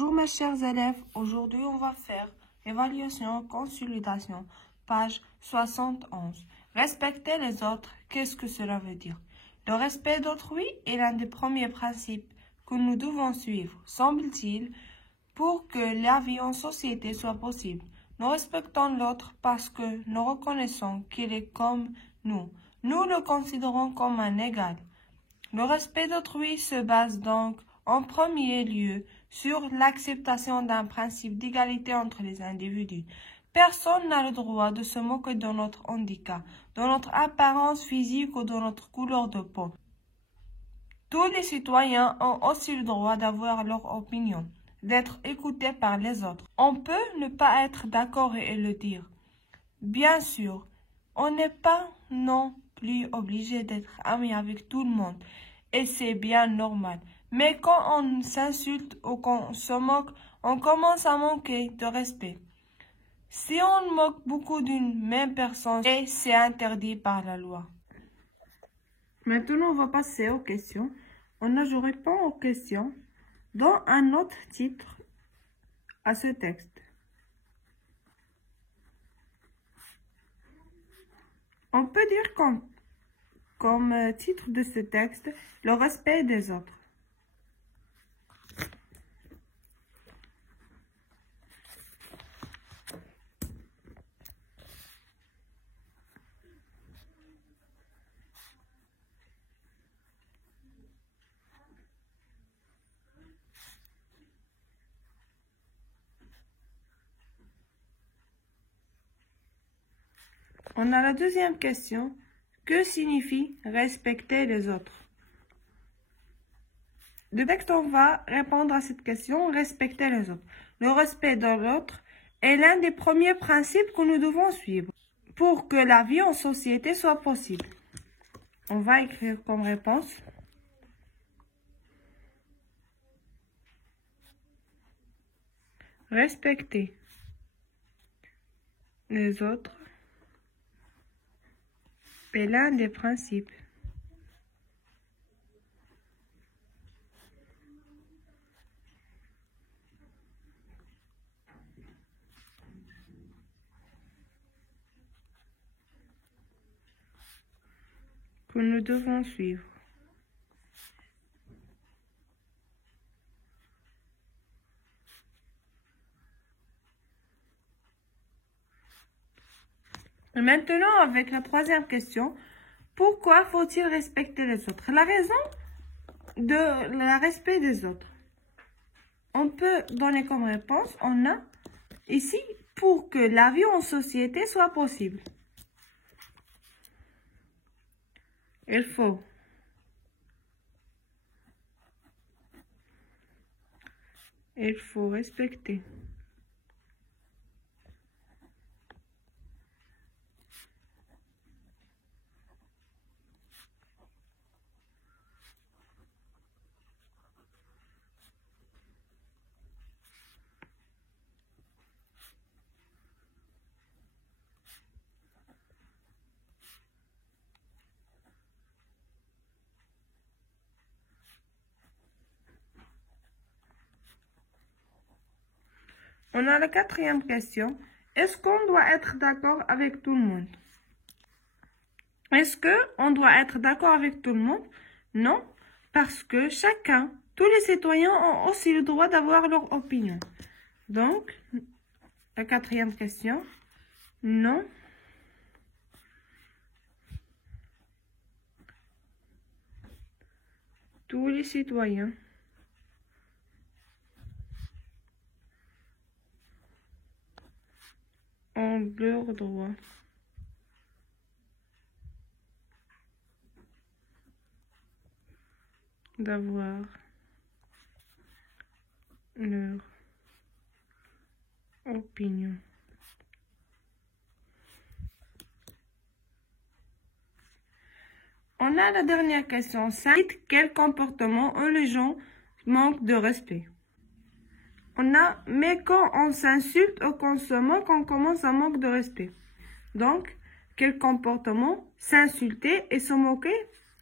Bonjour mes chers élèves, aujourd'hui on va faire évaluation, consolidation, page 71. Respecter les autres, qu'est-ce que cela veut dire? Le respect d'autrui est l'un des premiers principes que nous devons suivre, semble-t-il, pour que la vie en société soit possible. Nous respectons l'autre parce que nous reconnaissons qu'il est comme nous. Nous le considérons comme un égal. Le respect d'autrui se base donc en premier lieu sur l'acceptation d'un principe d'égalité entre les individus. Personne n'a le droit de se moquer de notre handicap, de notre apparence physique ou de notre couleur de peau. Tous les citoyens ont aussi le droit d'avoir leur opinion, d'être écoutés par les autres. On peut ne pas être d'accord et le dire. Bien sûr, on n'est pas non plus obligé d'être ami avec tout le monde, et c'est bien normal. Mais quand on s'insulte ou qu'on se moque, on commence à manquer de respect. Si on moque beaucoup d'une même personne, c'est interdit par la loi. Maintenant, on va passer aux questions. Je réponds aux questions dans un autre titre à ce texte. On peut dire comme titre de ce texte, le respect des autres. On a la deuxième question. Que signifie respecter les autres? Le texte, on va répondre à cette question, respecter les autres. Le respect de l'autre est l'un des premiers principes que nous devons suivre pour que la vie en société soit possible. On va écrire comme réponse. Respecter les autres est l'un des principes que nous devons suivre. Et maintenant, avec la troisième question, pourquoi faut-il respecter les autres? La raison de le respect des autres. On peut donner comme réponse, on a ici, pour que la vie en société soit possible. Il faut respecter On a la quatrième question. Est-ce qu'on doit être d'accord avec tout le monde? Est-ce qu'on doit être d'accord avec tout le monde? Non, parce que tous les citoyens ont aussi le droit d'avoir leur opinion. Donc, la quatrième question. Non. Tous les citoyens ont leur droit d'avoir leur opinion. On a la dernière question. Cite quel comportement ont les gens manquent de respect. Mais quand on s'insulte ou qu'on se moque, on commence à manquer de respect. Donc, quel comportement? S'insulter et se moquer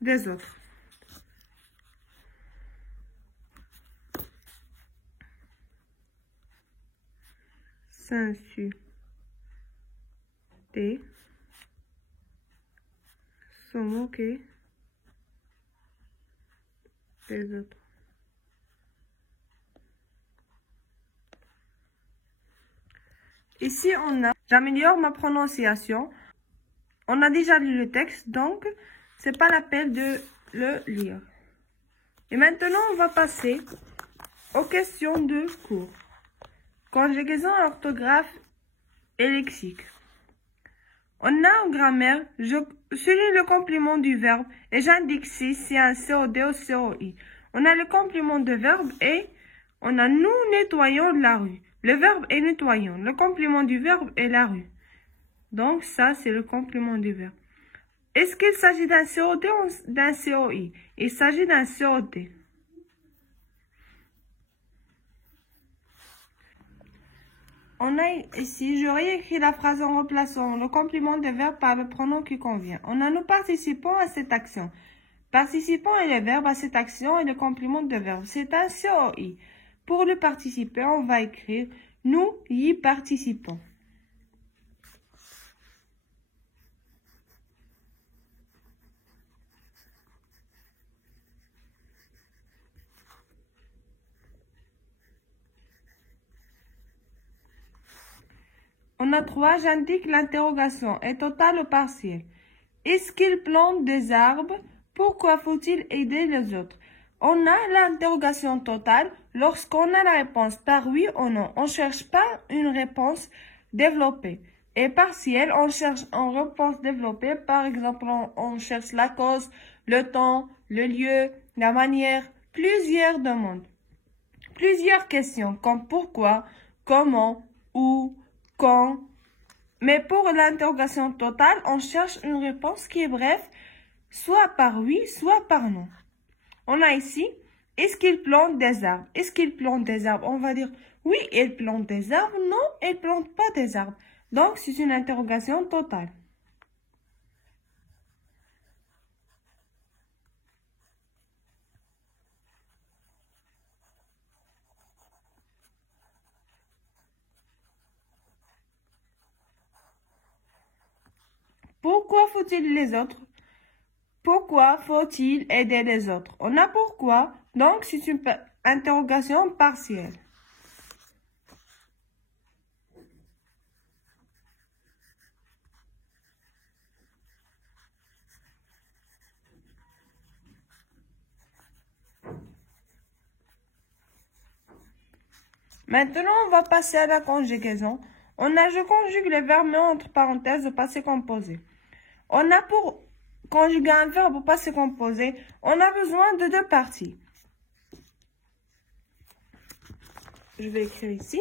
des autres. s'insulter, se moquer des autres. Ici, on a « J'améliore ma prononciation ». On a déjà lu le texte, donc c'est pas la peine de le lire. Et maintenant, on va passer aux questions de cours. Conjugaison, orthographe et lexique. On a en grammaire, je souligne le complément du verbe et j'indique si c'est un COD ou COI. On a le complément de verbe et on a nous nettoyons la rue. Le verbe est nettoyons. Le complément du verbe est la rue. Donc ça, c'est le complément du verbe. Est-ce qu'il s'agit d'un COD ou d'un COI? Il s'agit d'un COD. On a ici, je réécris la phrase en remplaçant le complément de verbe par le pronom qui convient. On a nous participons à cette action. Participant est le verbe à cette action et le complément de verbe. C'est un COI. Pour le participer, on va écrire nous y participons. On a 3, j'indique l'interrogation, est totale ou partielle. Est-ce qu'il plante des arbres? Pourquoi faut-il aider les autres? On a l'interrogation totale lorsqu'on a la réponse par oui ou non. On ne cherche pas une réponse développée. Et partielle, on cherche une réponse développée. Par exemple, on cherche la cause, le temps, le lieu, la manière, plusieurs demandes. Plusieurs questions comme pourquoi, comment, où, quand. Mais pour l'interrogation totale, on cherche une réponse qui est brève, soit par oui, soit par non. On a ici, est-ce qu'il plante des arbres? Est-ce qu'il plante des arbres? On va dire, oui, il plante des arbres. Non, il plante pas des arbres. Donc, c'est une interrogation totale. Pourquoi faut-il les autres? Pourquoi faut-il aider les autres? On a pourquoi, donc c'est une interrogation partielle. Maintenant, on va passer à la conjugaison. On a je conjugue les verbes entre parenthèses au passé composé. On a pour conjuguer un verbe au passé composé, on a besoin de 2 parties. Je vais écrire ici.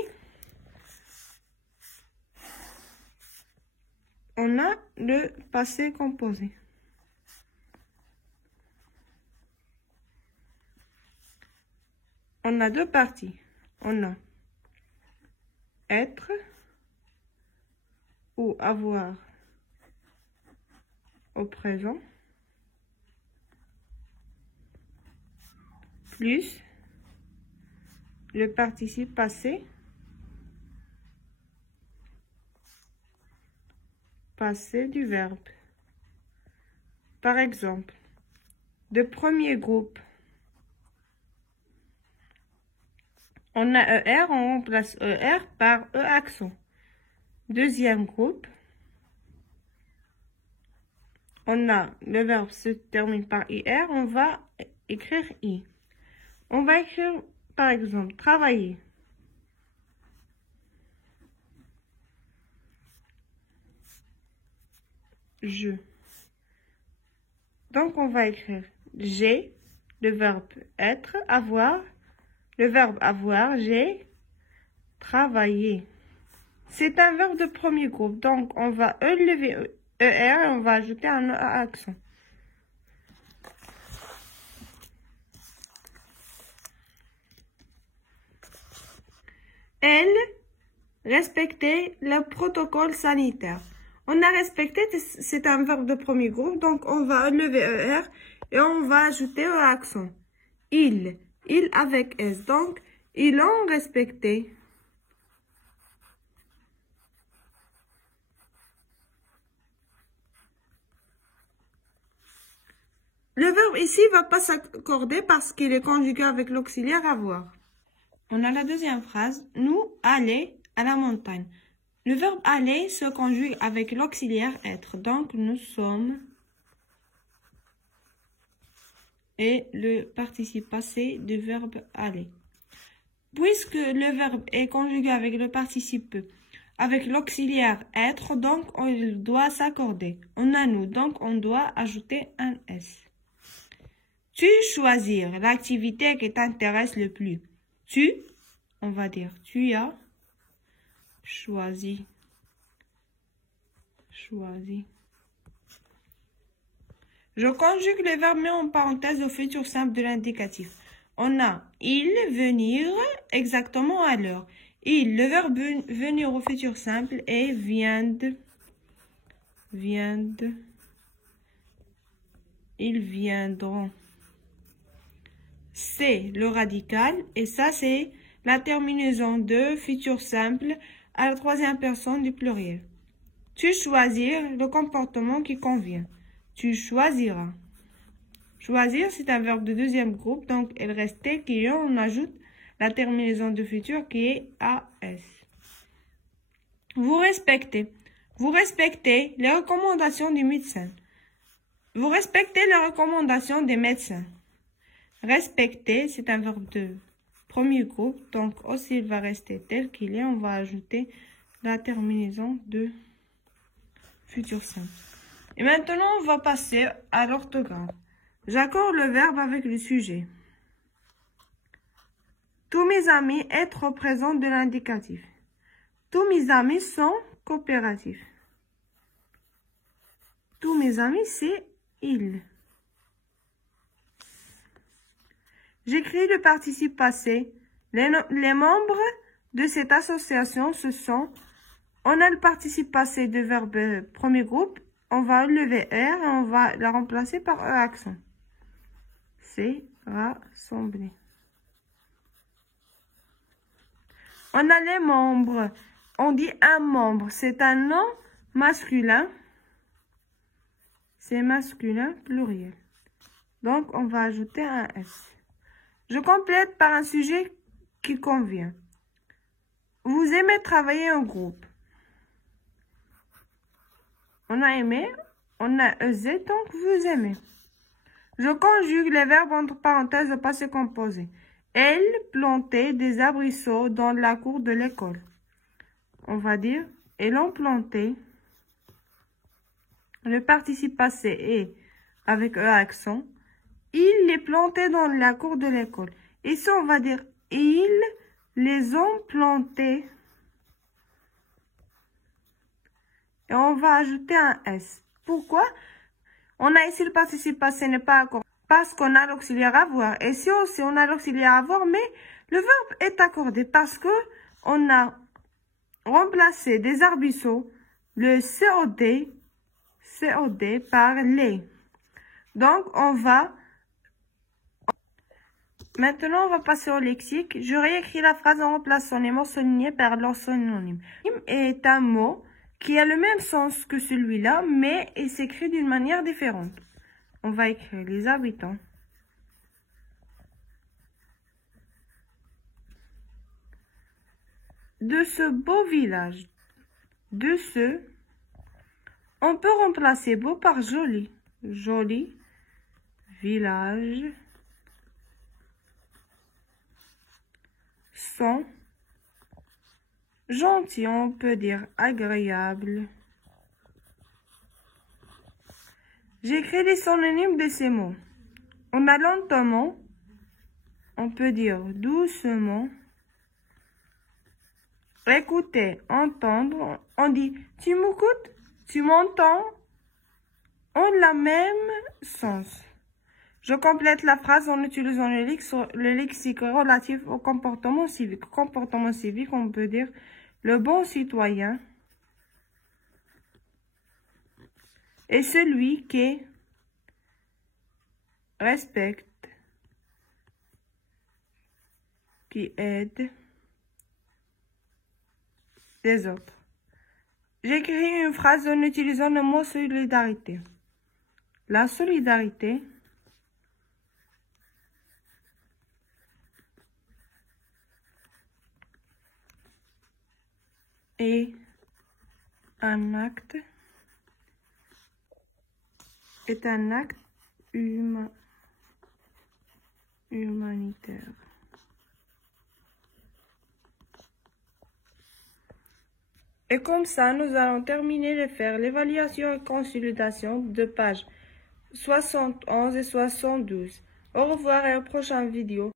On a le passé composé. On a 2 parties. On a être ou avoir au présent plus le participe passé du verbe. Par exemple, de premier groupe, on a ER, on remplace ER par E accent. Deuxième groupe, on a le verbe se termine par IR, on va écrire I. On va écrire, par exemple, travailler. Je. Donc, on va écrire j'ai, le verbe être, avoir, le verbe avoir, j'ai travaillé. C'est un verbe de premier groupe, donc on va lever ER et on va ajouter un E à accent. Elle respectait le protocole sanitaire. On a respecté, c'est un verbe de premier groupe, donc on va lever ER et on va ajouter E accent. Il avec S, donc ils ont respecté Le verbe ici ne va pas s'accorder parce qu'il est conjugué avec l'auxiliaire avoir. On a la deuxième phrase. Nous aller à la montagne. Le verbe aller se conjugue avec l'auxiliaire être. Donc, nous sommes et le participe passé du verbe aller. Puisque le verbe est conjugué avec le participe avec l'auxiliaire être, donc on doit s'accorder. On a nous, donc on doit ajouter un S. Tu choisir l'activité qui t'intéresse le plus. Tu, on va dire, tu as choisi. Choisi. Je conjugue le verbe mis en parenthèse au futur simple de l'indicatif. On a il, venir, exactement à l'heure. Il, le verbe venir au futur simple et viennent. Ils viendront. C'est le radical et ça c'est la terminaison de futur simple à la troisième personne du pluriel. Tu choisir le comportement qui convient. Tu choisiras. Choisir, c'est un verbe de deuxième groupe, donc il reste qui on ajoute la terminaison de futur qui est AS. Vous respectez. Vous respectez les recommandations du médecin. Vous respectez les recommandations des médecins. Respecter, c'est un verbe de premier groupe, donc aussi il va rester tel qu'il est. On va ajouter la terminaison de futur simple. Et maintenant, on va passer à l'orthographe. J'accorde le verbe avec le sujet. Tous mes amis être au présent de l'indicatif. Tous mes amis sont coopératifs. Tous mes amis, c'est ils. J'écris le participe passé. Les membres de cette association, ce sont... On a le participe passé de verbe premier groupe. On va enlever R et on va la remplacer par E accent. C'est rassembler. On a les membres. On dit un membre. C'est un nom masculin. C'est masculin pluriel. Donc, on va ajouter un S. Je complète par un sujet qui convient. Vous aimez travailler en groupe. On a aimé, on a EZ, donc vous aimez. Je conjugue les verbes entre parenthèses au passé composé. Elle plantait des arbrisseaux dans la cour de l'école. On va dire, elles ont planté. Le participe passé est avec E accent. Ils les plantaient dans la cour de l'école. Ici, on va dire, ils les ont plantés. Et on va ajouter un S. Pourquoi? On a ici le participe passé n'est pas accordé. Parce qu'on a l'auxiliaire avoir. Et si aussi on a l'auxiliaire avoir, mais le verbe est accordé parce que on a remplacé des arbrisseaux, le COD par les. Donc, on va... Maintenant, on va passer au lexique. Je réécris la phrase en remplaçant les mots soulignés par leur synonyme. Est un mot qui a le même sens que celui-là, mais il s'écrit d'une manière différente. On va écrire les habitants. De ce beau village. De ce. On peut remplacer beau par joli. Joli village. Sont gentil, on peut dire agréable. J'écris les synonymes de ces mots. On a lentement, on peut dire doucement. Écouter, entendre, on dit tu m'écoutes, tu m'entends, ont le même sens. Je complète la phrase en utilisant le lexique relatif au comportement civique. Comportement civique, on peut dire le bon citoyen est celui qui respecte, qui aide les autres. J'écris une phrase en utilisant le mot solidarité. La solidarité est un acte humanitaire. Et comme ça, nous allons terminer de faire l'évaluation et consolidation de pages 71 et 72. Au revoir et aux prochaines vidéos.